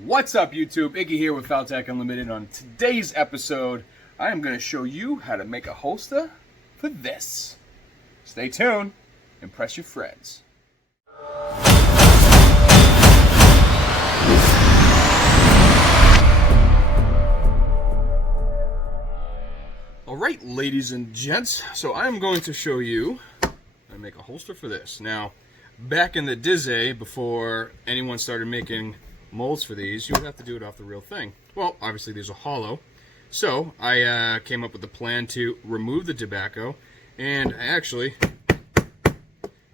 What's up, YouTube? Iggy here with Tech Unlimited. On today's episode, I am going to show you how to make a holster for this. Stay tuned. Impress your friends. Alright, ladies and gents, so I'm going to show you how to make a holster for this. Now, back in the day, before anyone started making molds for these, you would have to do it off the real thing. Well, obviously these are hollow, so I came up with a plan to remove the tobacco, and I actually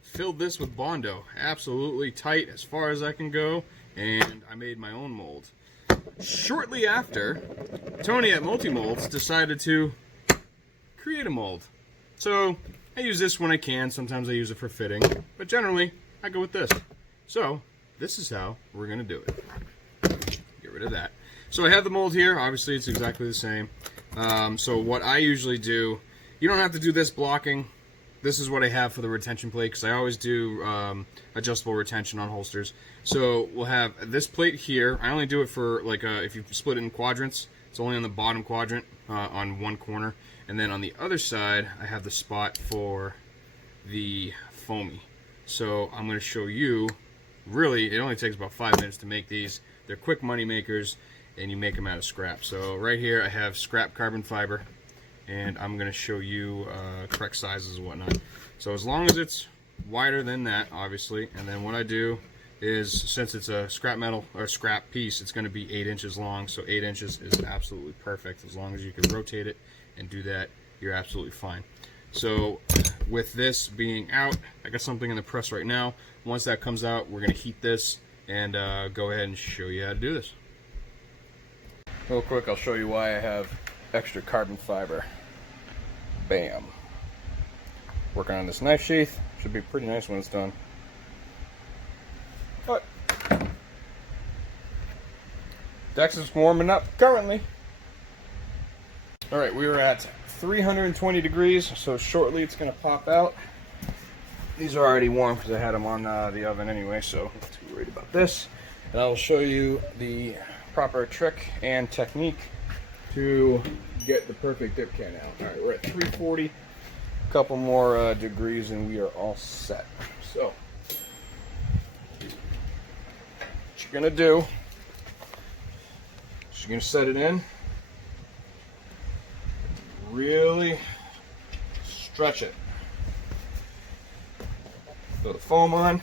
filled this with Bondo, absolutely tight as far as I can go, and I made my own mold. Shortly after, Tony at Multi-Molds decided to create a mold. So I use this when I can, sometimes I use it for fitting, but generally I go with this. So this is how we're going to do it. Get rid of that. So I have the mold here. Obviously, it's exactly the same. So what I usually do, you don't have to do this blocking. This is what I have for the retention plate, because I always do adjustable retention on holsters. So we'll have this plate here. I only do it for, like, if you split it in quadrants, it's only on the bottom quadrant on one corner. And then on the other side, I have the spot for the foamy. So I'm going to show you. Really, it only takes about 5 minutes to make these. They're quick money makers, and you make them out of scrap. So right here I have scrap carbon fiber, and I'm going to show you correct sizes and whatnot. So as long as it's wider than that, obviously, and then what I do is, since it's a scrap metal or scrap piece, it's going to be 8 inches long. So 8 inches is absolutely perfect. As long as you can rotate it and do that, you're absolutely fine. So with this being out, I got something in the press right now. Once that comes out, we're going to heat this and go ahead and show you how to do this. Real quick, I'll show you why I have extra carbon fiber. Bam. Working on this knife sheath. Should be pretty nice when it's done. But Dex is warming up currently. Alright, we are at 320 degrees, so shortly it's going to pop out. These are already warm because I had them on the oven anyway, so I'm not too worried about this. And I'll show you the proper trick and technique to get the perfect dip can out. Alright, we're at 340, a couple more degrees, and we are all set. So, what you're going to do is you're going to set it in. Really stretch it. Throw the foam on,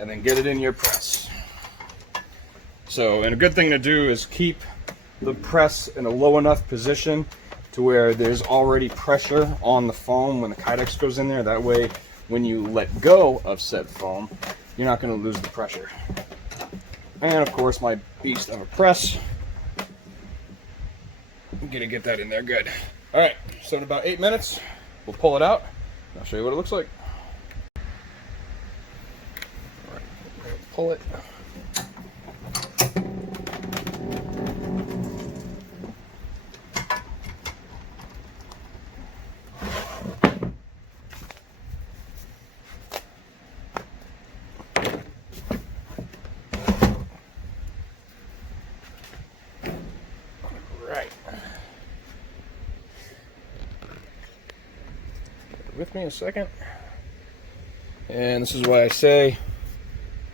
and then get it in your press. So, and a good thing to do is keep the press in a low enough position to where there's already pressure on the foam when the Kydex goes in there. That way, when you let go of said foam, you're not going to lose the pressure. And of course, my beast of a press. I'm gonna get that in there good. Alright, so in about 8 minutes, we'll pull it out. I'll show you what it looks like. Alright, pull it. Right. With me a second. And this is why I say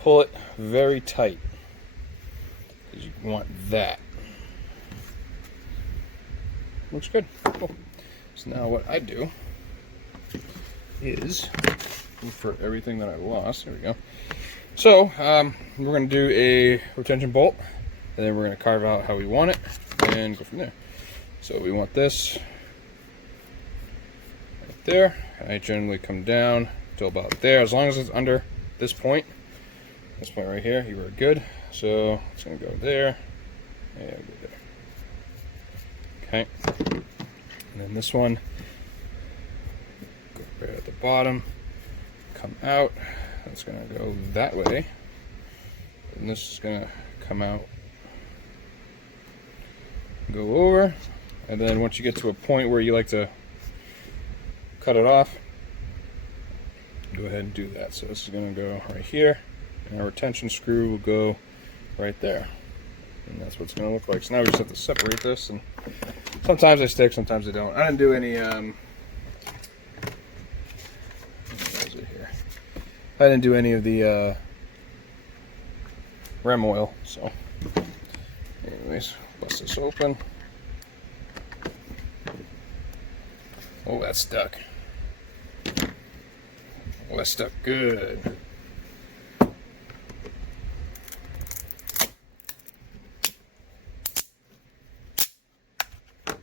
pull it very tight, because you want that. Looks good. Cool. So now what I do is look for everything that I lost. There we go. So we're going to do a retention bolt, and then we're going to carve out how we want it and go from there. So we want this right there. I generally come down to about there. As long as it's under this point right here, you are good. So it's going to go there and go there. Okay. And then this one, go right at the bottom, come out. That's going to go that way. And this is going to come out, go over, and then once you get to a point where you like to cut it off, go ahead and do that. So this is going to go right here, and our retention screw will go right there. And that's what it's going to look like. So now we just have to separate this, and sometimes they stick, sometimes they don't. I didn't do any, what is it here? I didn't do any of the rem oil, so anyways, bust this open. Oh, that's stuck. Oh, that's stuck good.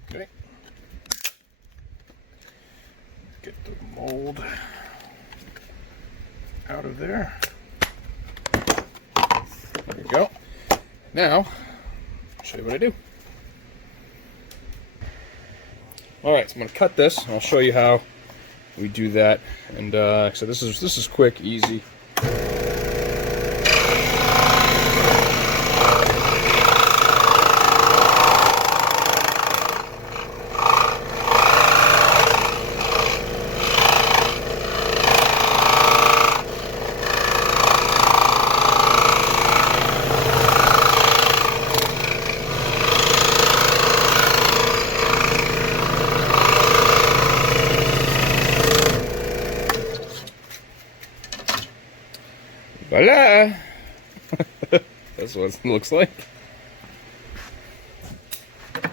Okay. Get the mold out of there. There we go. Now, I'll show you what I do. Alright, so I'm going to cut this, and I'll show you how we do that. And so this is quick, easy. Voila! That's what it looks like. I'll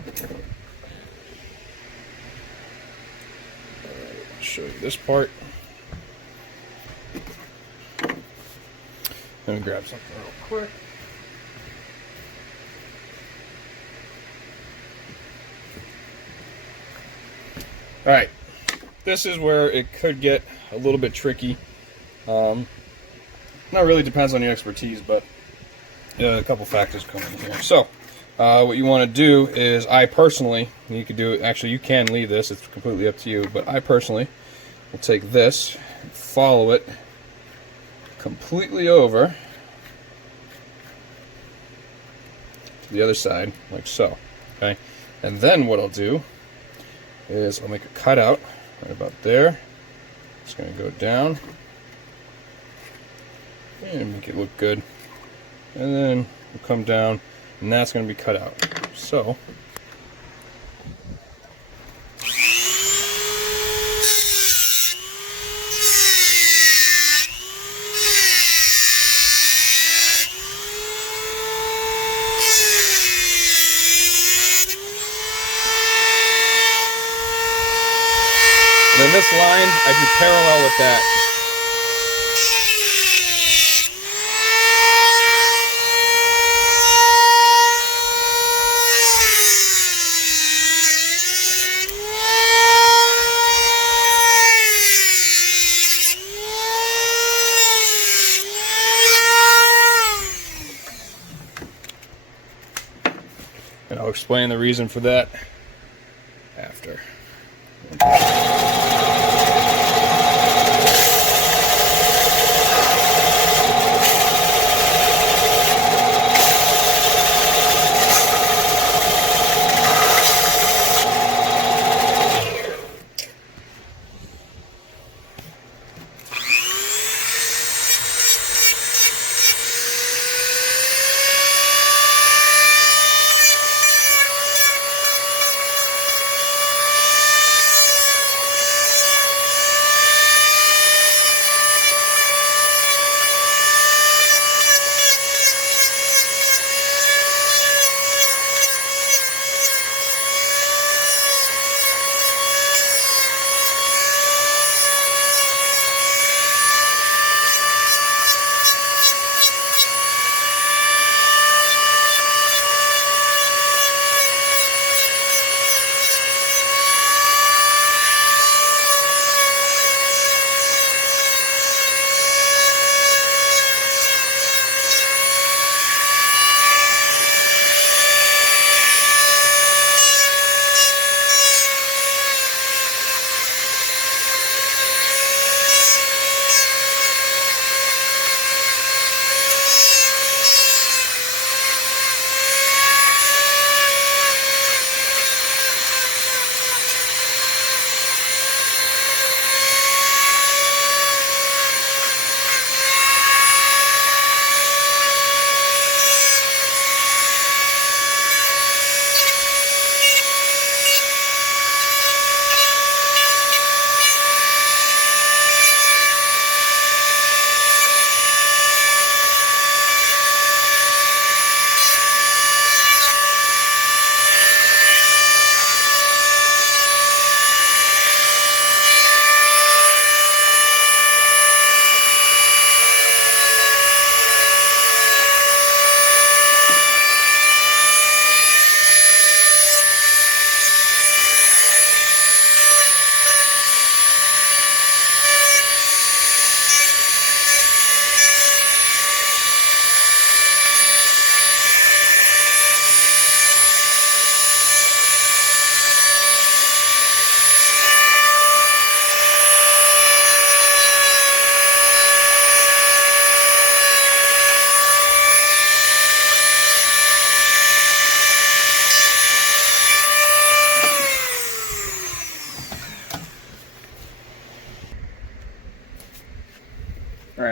show you this part. Let me grab something real quick. Alright, this is where it could get a little bit tricky. Not really, depends on your expertise, but a couple factors come in here. So, what you want to do is, I personally, you could do it, actually you can leave this, it's completely up to you, but I personally will take this, and follow it completely over to the other side, like so, okay? And then what I'll do is I'll make a cutout right about there. It's going to go down and make it look good, and then we'll come down, and that's going to be cut out. So and then this line I do parallel with that. And I'll explain the reason for that after.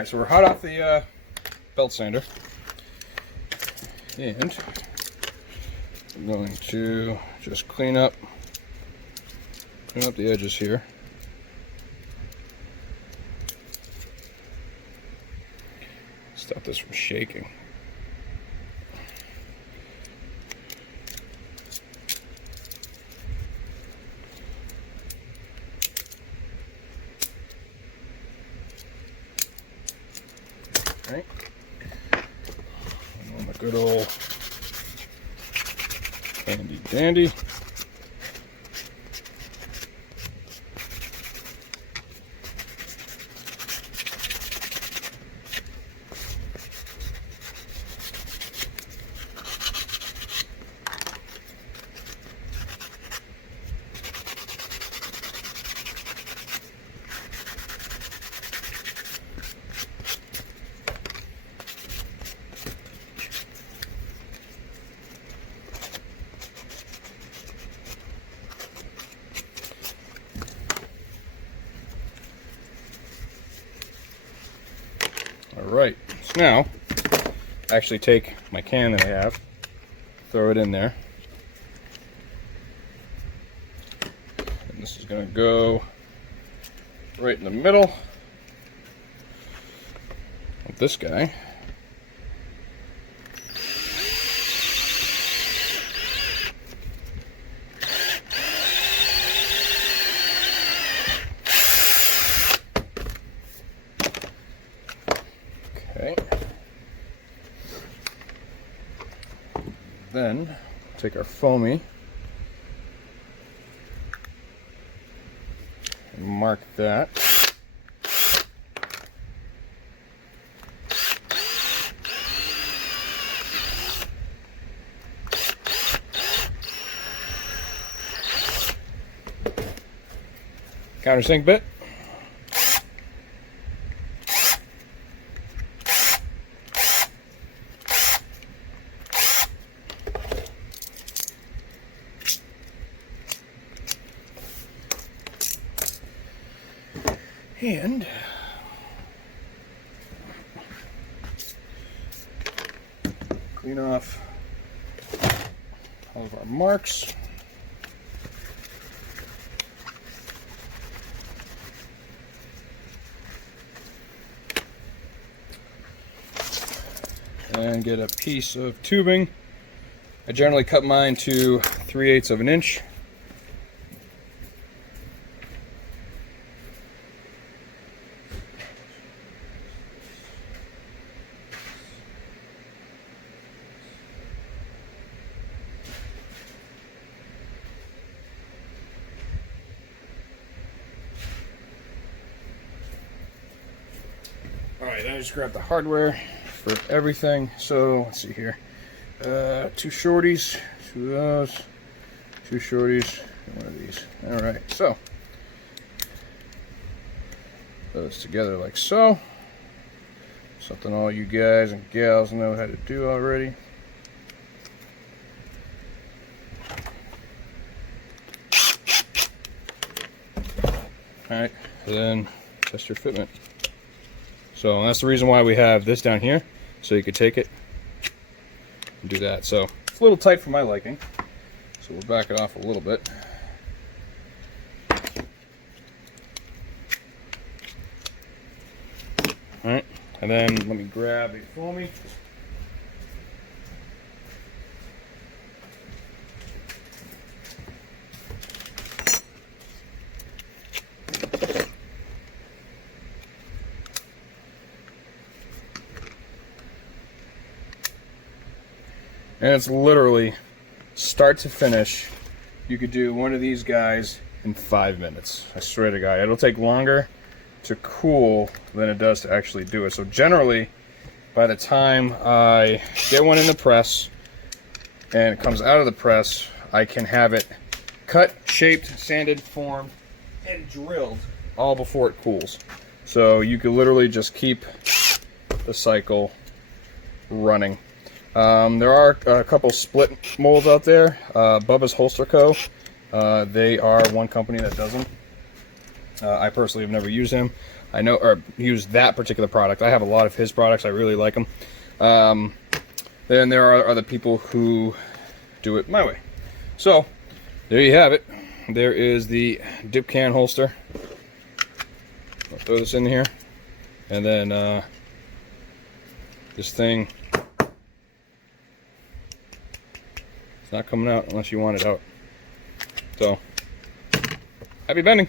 Alright, so we're hot off the belt sander. And I'm going to just clean up the edges here. Stop this from shaking. Right. And on the good old handy dandy. Alright, so now I actually take my can that I have, throw it in there, and this is going to go right in the middle of this guy. Okay. Then take our foamy and mark that. Countersink bit. And clean off all of our marks. And get a piece of tubing. I generally cut mine to 3/8 of an inch. Alright, then I just grab the hardware for everything. So, let's see here. 2 shorties, 2 of those, 2 shorties, and 1 of these. Alright, so those together like so. Something all you guys and gals know how to do already. Alright, then test your fitment. So that's the reason why we have this down here, so you could take it and do that. So it's a little tight for my liking, so we'll back it off a little bit. Alright, and then let me grab a foamy. And it's literally start to finish. You could do one of these guys in 5 minutes. I swear to God, it'll take longer to cool than it does to actually do it. So generally, by the time I get one in the press and it comes out of the press, I can have it cut, shaped, sanded, formed, and drilled all before it cools. So you could literally just keep the cycle running. There are a couple split molds out there. Bubba's Holster Co. They are one company that does them. I personally have never used them. I know, or use that particular product. I have a lot of his products. I really like them. Then there are other people who do it my way. So there you have it. There is the dip can holster. I'll throw this in here, and then this thing, it's not coming out unless you want it out. So happy bending.